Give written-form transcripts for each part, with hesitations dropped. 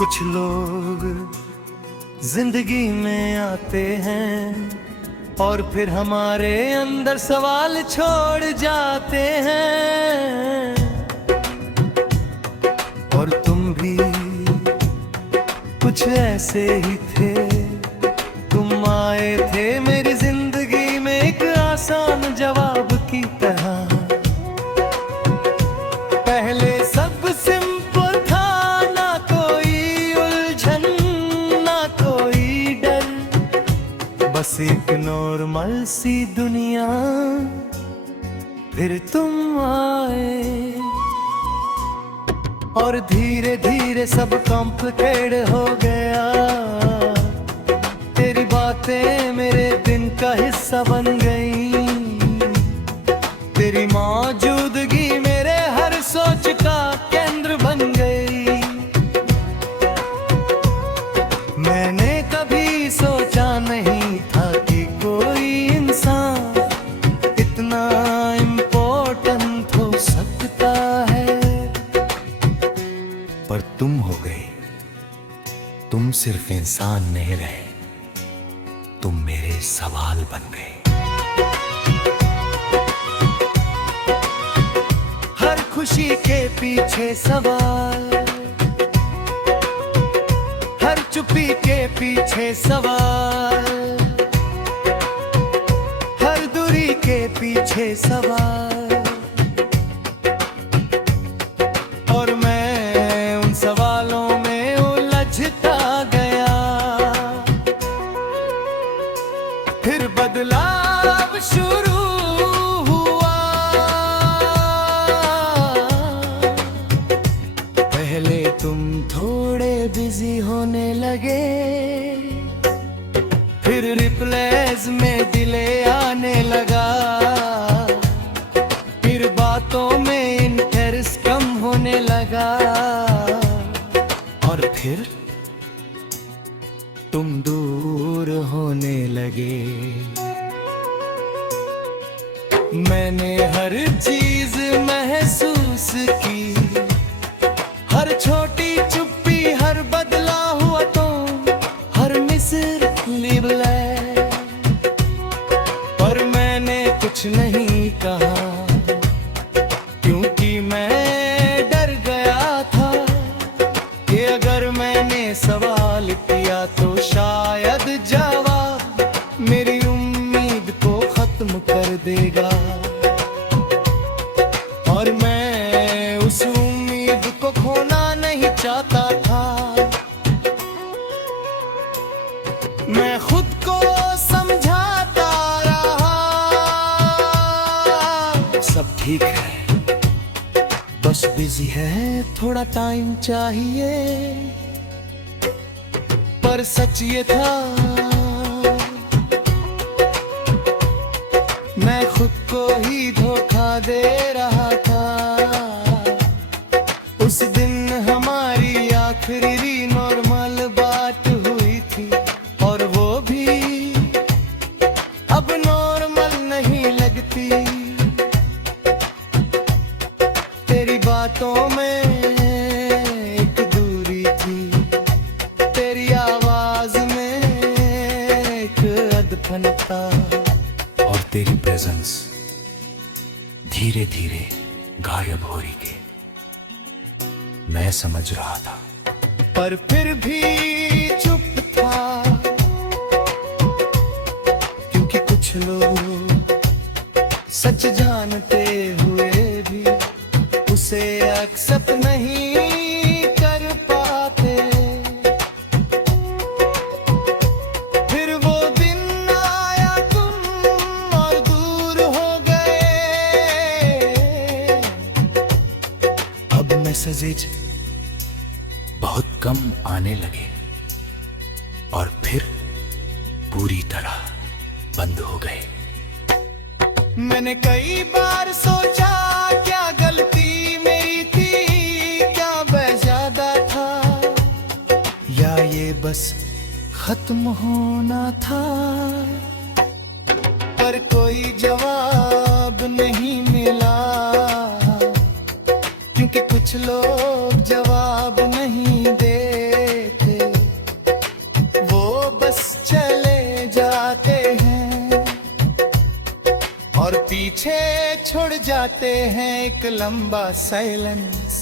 कुछ लोग जिंदगी में आते हैं और फिर हमारे अंदर सवाल छोड़ जाते हैं। और तुम भी कुछ ऐसे ही थे, तुम आए थे मेरी जिंदगी में एक आसान जवाब की तरह। पहले सब सिंपल था, ना कोई उलझन ना कोई डर, बस एक नॉर्मल सी दुनिया। फिर तुम आए और धीरे धीरे सब कॉम्प्लिकेटेड हो गया। तेरी बातें मेरे दिन का हिस्सा बन गई, तेरी मौजूदगी मेरे हर सोच का केंद्र बन गई। मैंने कभी सोचा नहीं था कि कोई इंसान इतना इम्पोर्टेंट हो सकता है, पर तुम हो गई। तुम सिर्फ इंसान नहीं रहे, तुम मेरे सवाल बन गए। हर खुशी के पीछे सवाल, हर चुप्पी के पीछे सवाल, हर दूरी के पीछे सवाल। और मैं उन सवालों में उलझता गया। फिर बदलाव शुरू हुआ। पहले तुम थोड़े बिजी होने लगे, फिर रिप्लेस में डिले आने लगा, फिर बातों में इंटरेस्ट कम होने लगा, और फिर तुम दूर होने लगे। मैंने हर चीज महसूस की, हर छोटी चुप्पी, हर बदला हुआ तो, हर मिस्र लिबल, पर मैंने कुछ नहीं कहा, क्योंकि मैं डर गया था कि अगर मैंने सवाल किया तो शायद जवाब मेरी उम्मीद को खत्म कर देगा। और मैं उस उम्मीद को खोना नहीं चाहता था। मैं खुद को समझाता रहा, सब ठीक है, बस बिजी है, थोड़ा टाइम चाहिए। पर सच ये था, मैं खुद को ही धोखा दे रहा था। उस दिन हमारी आखिरी नॉर्मल बात हुई थी, और वो भी अब नॉर्मल नहीं लगती। तेरी बातों में एक दूरी थी, तेरी आवाज में एक अदपन था, और तेरी प्रेजेंस धीरे धीरे गायब हो रही थी। मैं समझ रहा था, पर फिर भी चुप था, क्योंकि कुछ लोग सच जानते हुए भी उसे एक्सेप्ट नहीं कर पाते। फिर वो दिन आया, तुम और दूर हो गए। अब मैसेजेज बहुत कम आने लगे, और फिर पूरी तरह बंद हो गए। मैंने कई बार सोचा, क्या गलती मेरी थी, क्या मैं ज्यादा था, या ये बस खत्म होना था। पर कोई जवाब नहीं मिला, क्योंकि कुछ लोग जवाब नहीं दे छोड़ जाते हैं एक लंबा साइलेंस।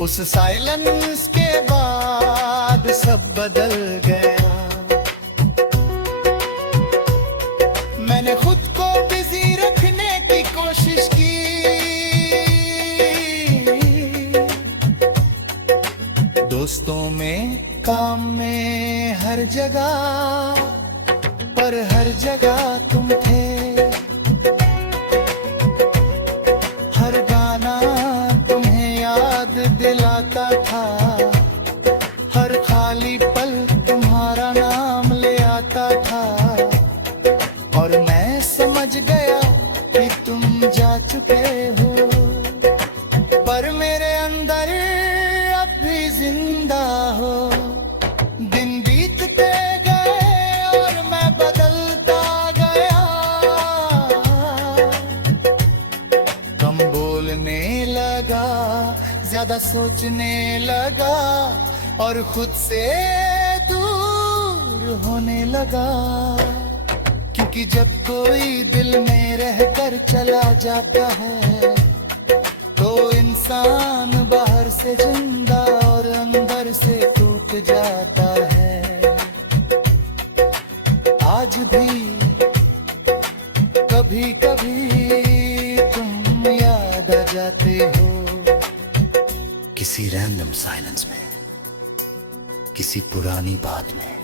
उस साइलेंस के बाद सब बदल गया। मैंने खुद को बिजी रखने की कोशिश की, दोस्तों में, काम में, हर जगह, पर हर जगह तुम थे। हर गाना तुम्हें याद दिलाता था, हर खाली पल तुम्हारा नाम ले आता था। और मैं समझ गया कि तुम जा चुके हो, पर मेरे अंदर अब भी जिंदा हो। दिन बीतते गए और मैं बदलता गया, कम बोलने लगा, ज्यादा सोचने लगा और खुद से दूर होने लगा। क्योंकि जब कोई दिल में रहकर चला जाता है तो इंसान बाहर से जिंदा और अंदर से टूट जाता है। आज भी कभी कभी तुम याद आ जाते हो, किसी रैंडम साइलेंस में, किसी पुरानी बात में,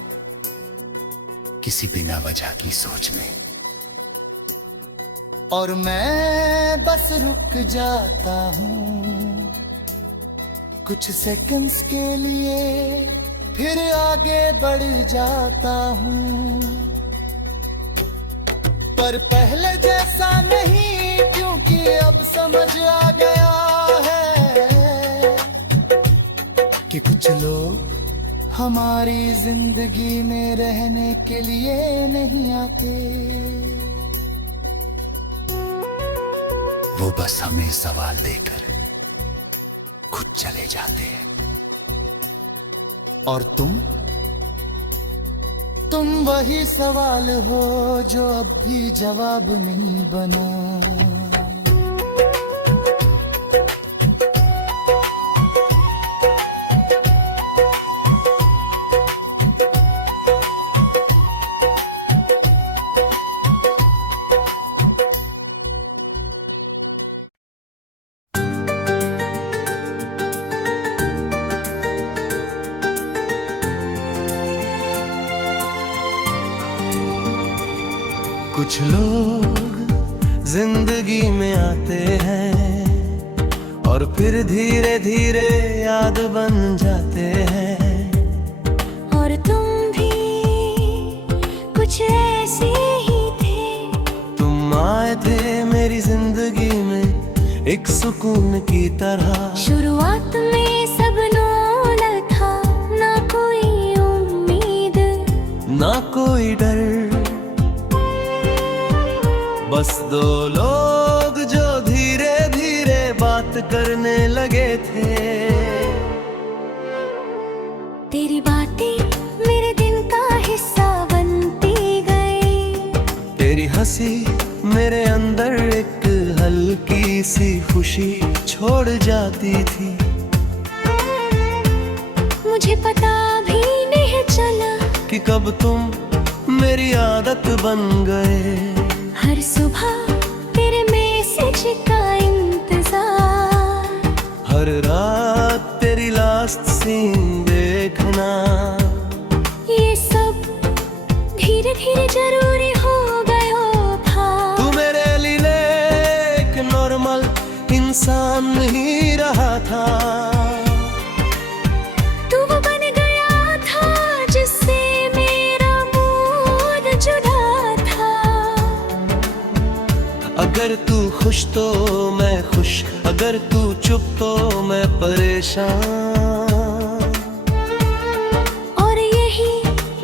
किसी बिना वजह की सोच में। और मैं बस रुक जाता हूँ कुछ सेकंड्स के लिए, फिर आगे बढ़ जाता हूँ। पर पहले जैसा नहीं, क्योंकि अब समझ आ गया है कि कुछ लोग हमारी जिंदगी में रहने के लिए नहीं आते, वो बस हमें सवाल देकर खुद चले जाते हैं। और तुम वही सवाल हो जो अब भी जवाब नहीं बना। कुछ लोग जिंदगी में आते हैं और फिर धीरे धीरे याद बन जाते हैं। और तुम भी कुछ ऐसे ही थे। तुम आए थे मेरी जिंदगी में एक सुकून की तरह। शुरुआत में सब नौला था, ना कोई उम्मीद, ना कोई डर, बस दो लोग जो धीरे धीरे बात करने लगे थे। तेरी बातें मेरे दिन का हिस्सा बनती गई। तेरी हंसी मेरे अंदर एक हल्की सी खुशी छोड़ जाती थी। मुझे पता भी नहीं चला कि कब तुम मेरी आदत बन गए। हर सुबह तेरे मैसेज का इंतजार, हर रात तेरी लास्ट सीन देखना, ये सब धीरे धीरे जरूरी हो गया था। तू मेरे लिए एक नॉर्मल इंसान नहीं रहा था। तू वो बन गया था जिससे मेरा मूड जुदा था। अगर तू खुश तो मैं खुश, अगर तू चुप तो मैं परेशान। और यही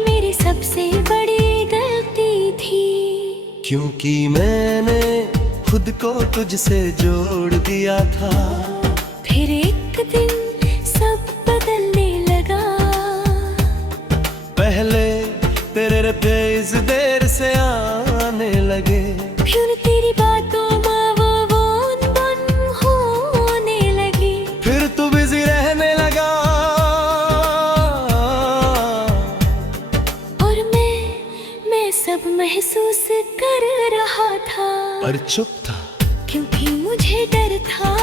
मेरी सबसे बड़ी गलती थी, क्योंकि मैंने खुद को तुझसे जोड़ दिया था। फिर एक दिन सब बदलने लगा। पहले तेरे पेज देर से आने लगे, फिर तेरी बातों में वो मुझे डर था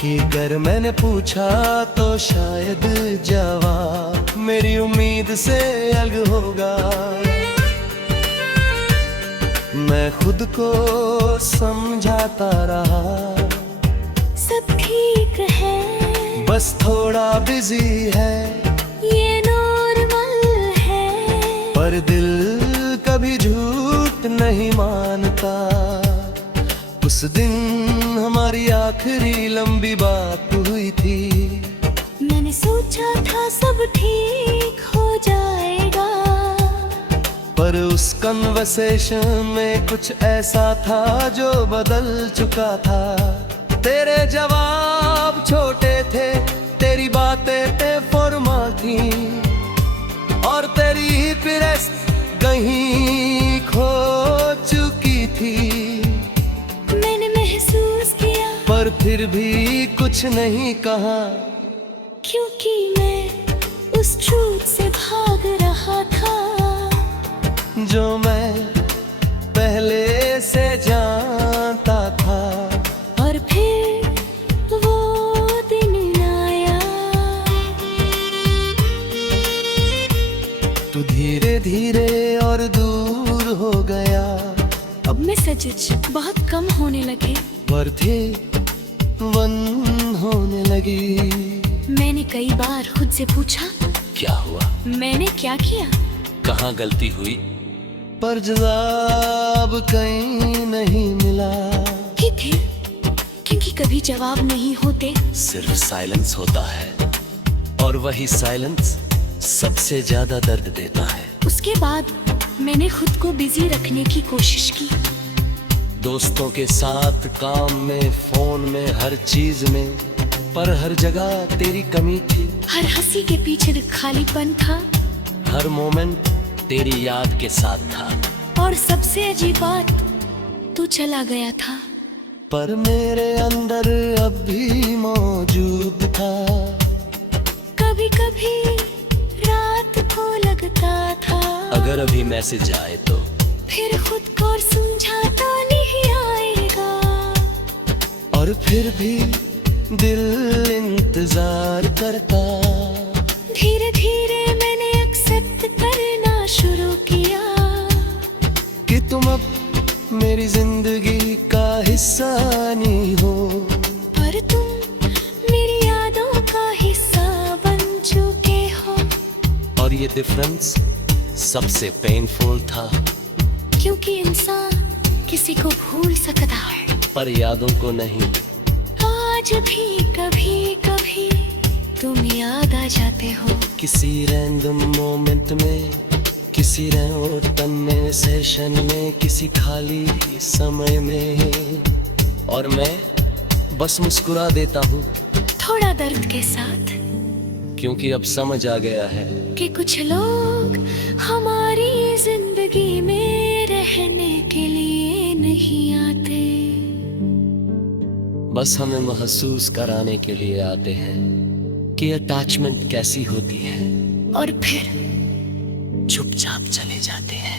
कि अगर मैंने पूछा तो शायद जवाब मेरी उम्मीद से अलग होगा। मैं खुद को समझाता रहा सब ठीक है, बस थोड़ा बिजी है, ये नॉर्मल है। पर दिल कभी झूठ नहीं मानता। उस दिन हमारी आखिरी लंबी बात हुई थी। मैंने सोचा था सब ठीक हो जाएगा, पर उस कन्वर्सेशन में कुछ ऐसा था जो बदल चुका था। तेरे जवाब छोटे थे, तेरी बातें थे फॉर्मल थी, और तेरी प्रेस कहीं खो चुकी थी। मैंने महसूस किया, पर फिर भी कुछ नहीं कहा, क्योंकि मैं उस ट्रूथ से भाग रहा था जो मैं पहले से जानता था। और फिर वो दिन आया। तू धीरे धीरे और दूर हो गया, अब मैं सच बहुत कम होने लगे। वर्थे वन होने लगी। मैंने कई बार खुद से पूछा, क्या हुआ, मैंने क्या किया? कहाँ गलती हुई? पर जवाब कहीं नहीं मिला। कि थे, क्योंकि कभी जवाब नहीं होते। सिर्फ साइलेंस होता है, और वही साइलेंस सबसे ज्यादा दर्द देता है। उसके बाद मैंने खुद को बिजी रखने की कोशिश की। दोस्तों के साथ, काम में, फोन में, हर चीज में, पर हर जगह तेरी कमी थी। हर हंसी के पीछे खालीपन था, हर मोमेंट तेरी याद के साथ था। और सबसे अजीब बात, तू चला गया था। पर मेरे अंदर अब भी मौजूद था। कभी कभी रात को लगता था, अगर अभी मैसेज आए तो फिर खुद को समझा तो नहीं आएगा। और फिर भी दिल इंतजार करता। धीरे धीरे मैंने एक्सेप्ट करना शुरू किया कि तुम अब मेरी जिंदगी का हिस्सा नहीं हो। पर तुम मेरी यादों का हिस्सा बन चुके हो। और ये डिफरेंस सबसे पेनफुल था, क्योंकि इंसान किसी को भूल सकता है, पर यादों को नहीं। आज भी कभी कभी तुम याद आ जाते हो। किसी रैंडम मोमेंट में, किसी रैंडम में, सेशन में, किसी खाली समय में, और मैं बस मुस्कुरा देता हूँ। थोड़ा दर्द के साथ, क्योंकि अब समझ आ गया है कि कुछ लोग हमारी जिंदगी में रहने के लिए नहीं आते, बस हमें महसूस कराने के लिए आते हैं कि अटैचमेंट कैसी होती है, और फिर चुपचाप चले जाते हैं।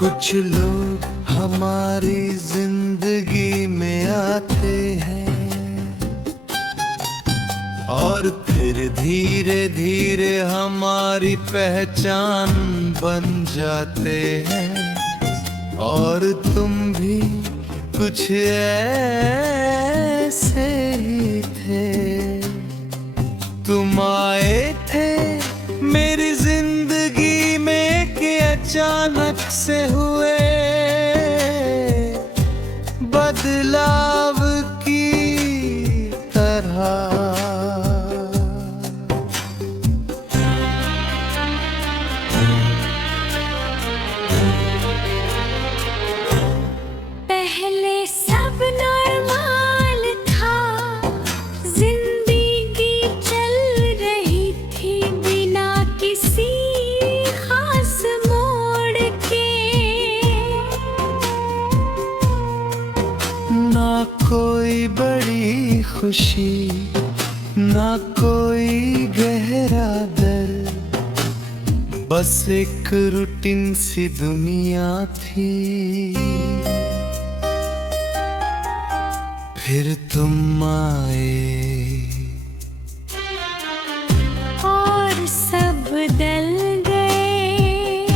कुछ लोग हमारी जिंदगी में आते हैं और फिर धीरे धीरे हमारी पहचान बन जाते हैं। और तुम भी कुछ ऐसे ही थे। तुम आए थे मेरी जिंदगी में कि अचानक से हुए बदलाव की तरह। कोई बड़ी खुशी, ना कोई गहरा दर्द, बस एक रूटीन सी दुनिया थी। फिर तुम आए और सब बदल गए।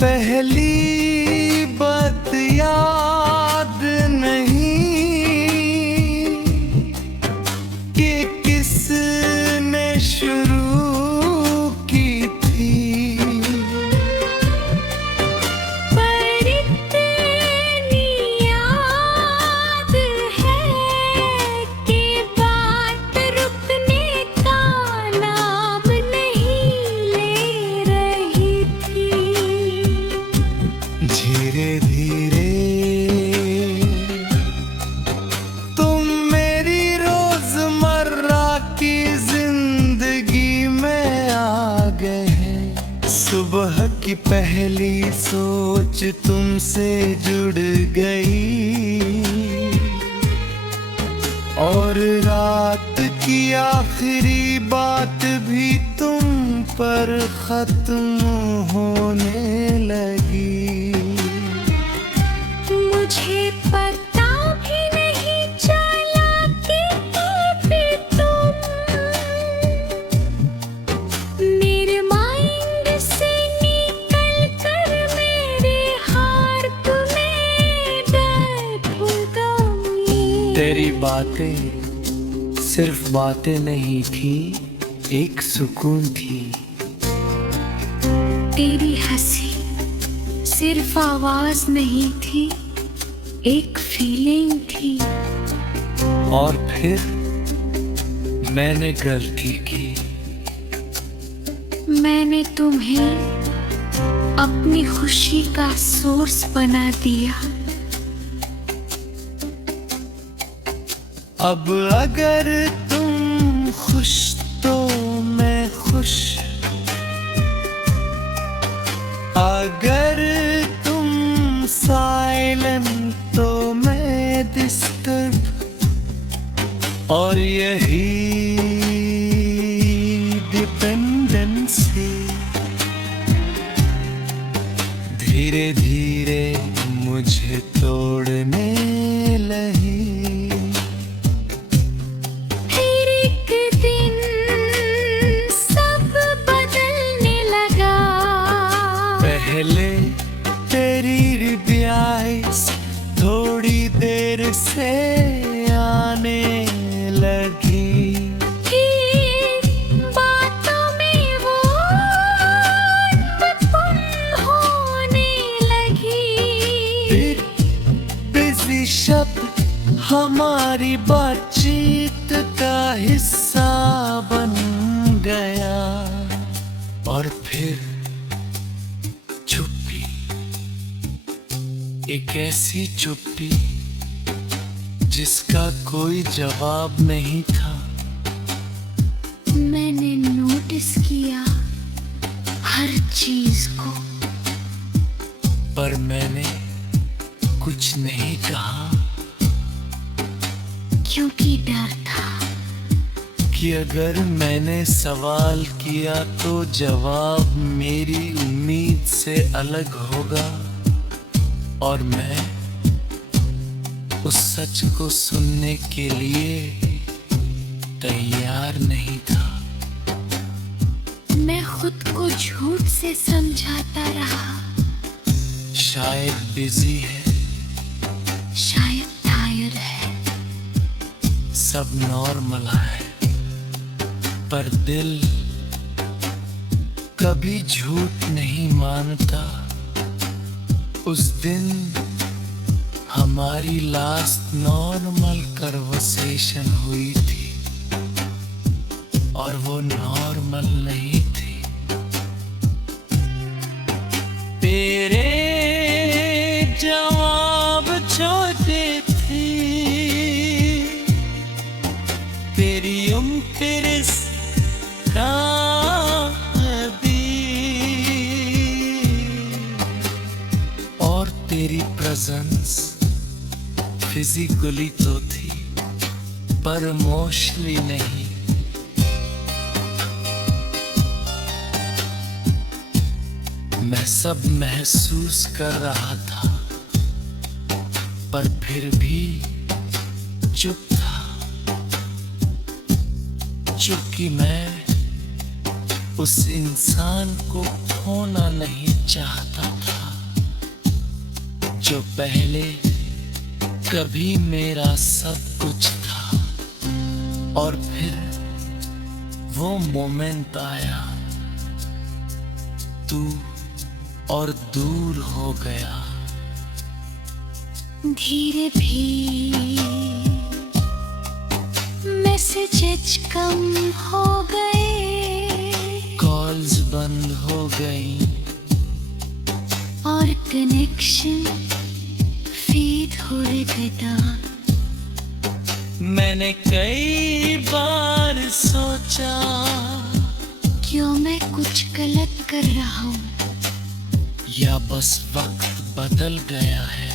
पहली बात याद नहीं कि किसने शुरू की थी, पर इतनी याद है कि बात रुकने का नाम नहीं ले रही थी। धीरे धीरे तुम मेरी रोजमर्रा की जिंदगी में आ गए हैं। सुबह की पहली सोच तुमसे जुड़ गई, और रात की आखिरी बात भी तुम पर खत्म होने लगी। मुझे पता भी नहीं चला कि फिर तुम मेरे माइंड से निकल कर मेरे हार्ट में दर्द गई। तेरी बातें सिर्फ बातें नहीं थी, एक सुकून थी। तेरी हंसी सिर्फ आवाज नहीं थी, एक फीलिंग थी। और फिर मैंने गलती की, मैंने तुम्हें अपनी खुशी का सोर्स बना दिया। अब अगर तुम खुश तो मैं खुश, अगर तुम साइलेंट तो मैं डिस्टर्ब, और यही डिपेंडेंसी धीरे धीरे मुझे तोड़ने लगी। फिर एक दिन सब बदलने लगा। पहले तेरी रिप्लाइज थोड़ी देर से आने लगी, फिर बातों में वो अटपन होने लगी। फिर बिजी शब्द हमारी बातचीत का हिस्सा बन गया, और फिर चुप्पी, एक ऐसी चुप्पी जिसका कोई जवाब नहीं था। मैंने नोटिस किया हर चीज को, पर मैंने कुछ नहीं कहा, क्योंकि डर था कि अगर मैंने सवाल किया तो जवाब मेरी उम्मीद से अलग होगा, और मैं उस सच को सुनने के लिए तैयार नहीं था। मैं खुद को झूठ से समझाता रहा। शायद बिजी है, शायद टायर्ड है, सब नॉर्मल है, पर दिल कभी झूठ नहीं मानता। उस दिन हमारी लास्ट नॉर्मल कन्वर्सेशन हुई थी, और वो नॉर्मल नहीं थी। तेरे जवाब छोटे थे, तेरी तेरे और तेरी प्रेजेंस फिजिकली तो थी पर इमोशनली नहीं। मैं सब महसूस कर रहा था पर फिर भी चुप था, क्योंकि मैं उस इंसान को खोना नहीं चाहता था जो पहले कभी मेरा सब कुछ था। और फिर वो मोमेंट आया, तू और दूर हो गया। धीरे भी मैसेजेस कम हो गए, कॉल्स बंद हो गई और कनेक्शन फेड हो गया। मैंने कई बार सोचा क्यों मैं कुछ गलत कर रहा हूँ, या बस वक्त बदल गया है।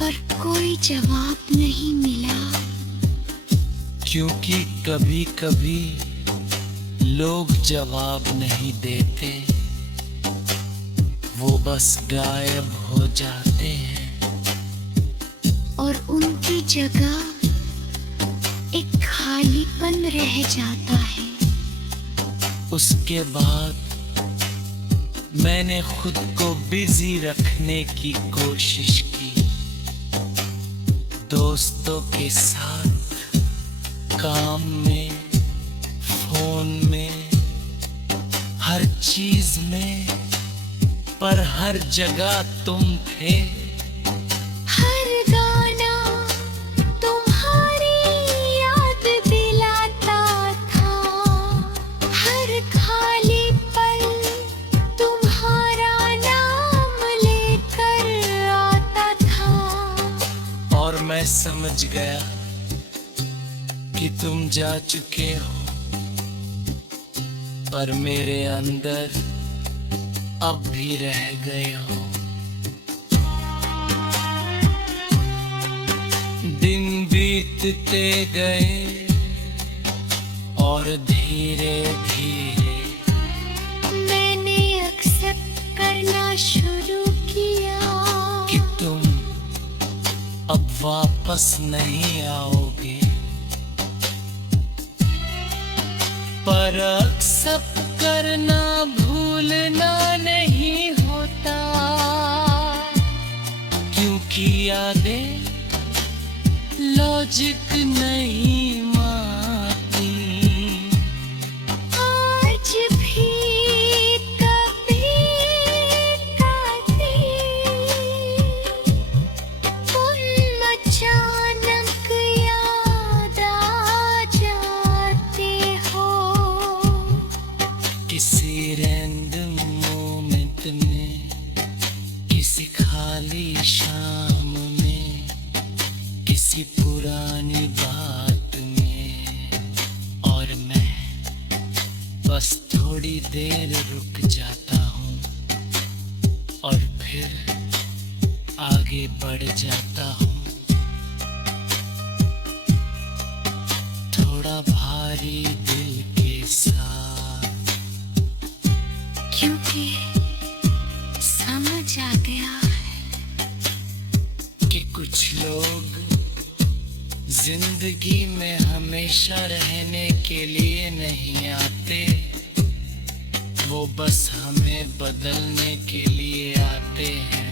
पर कोई जवाब नहीं मिला, क्योंकि कभी कभी लोग जवाब नहीं देते, वो बस गायब हो जाते हैं। और उनकी जगह एक खालीपन रह जाता है। उसके बाद मैंने खुद को बिजी रखने की कोशिश की, दोस्तों के साथ, काम में, फोन में, हर चीज में, पर हर जगह तुम थे। हर गाना तुम्हारी याद दिलाता था, हर खाली पल तुम्हारा नाम लेकर आता था। और मैं समझ गया कि तुम जा चुके हो, पर मेरे अंदर अब भी रह गए हो। दिन बीतते गए और धीरे धीरे मैंने एक्सेप्ट करना शुरू किया कि तुम अब वापस नहीं आओगे, पर एक्सेप्ट करना भूलना नहीं होता, क्योंकि यादें लॉजिक नहीं मानती। आज भी कभी कभी तुम अचानक याद आ जाते हो। किसी रैंडम मोमेंट में, किसी खाली शाम में, किसी पुरानी बात में, और मैं बस थोड़ी देर रुक जाता हूँ और फिर आगे बढ़ जाता हूँ। थोड़ा भारी दिल के साथ, क्योंकि समझ आ गया कि कुछ लोग जिंदगी में हमेशा रहने के लिए नहीं आते, वो बस हमें बदलने के लिए आते हैं।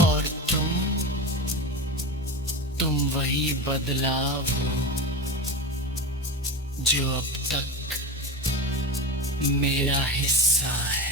और तुम वही बदलाव हो जो अब तक मेरा हिस्सा है।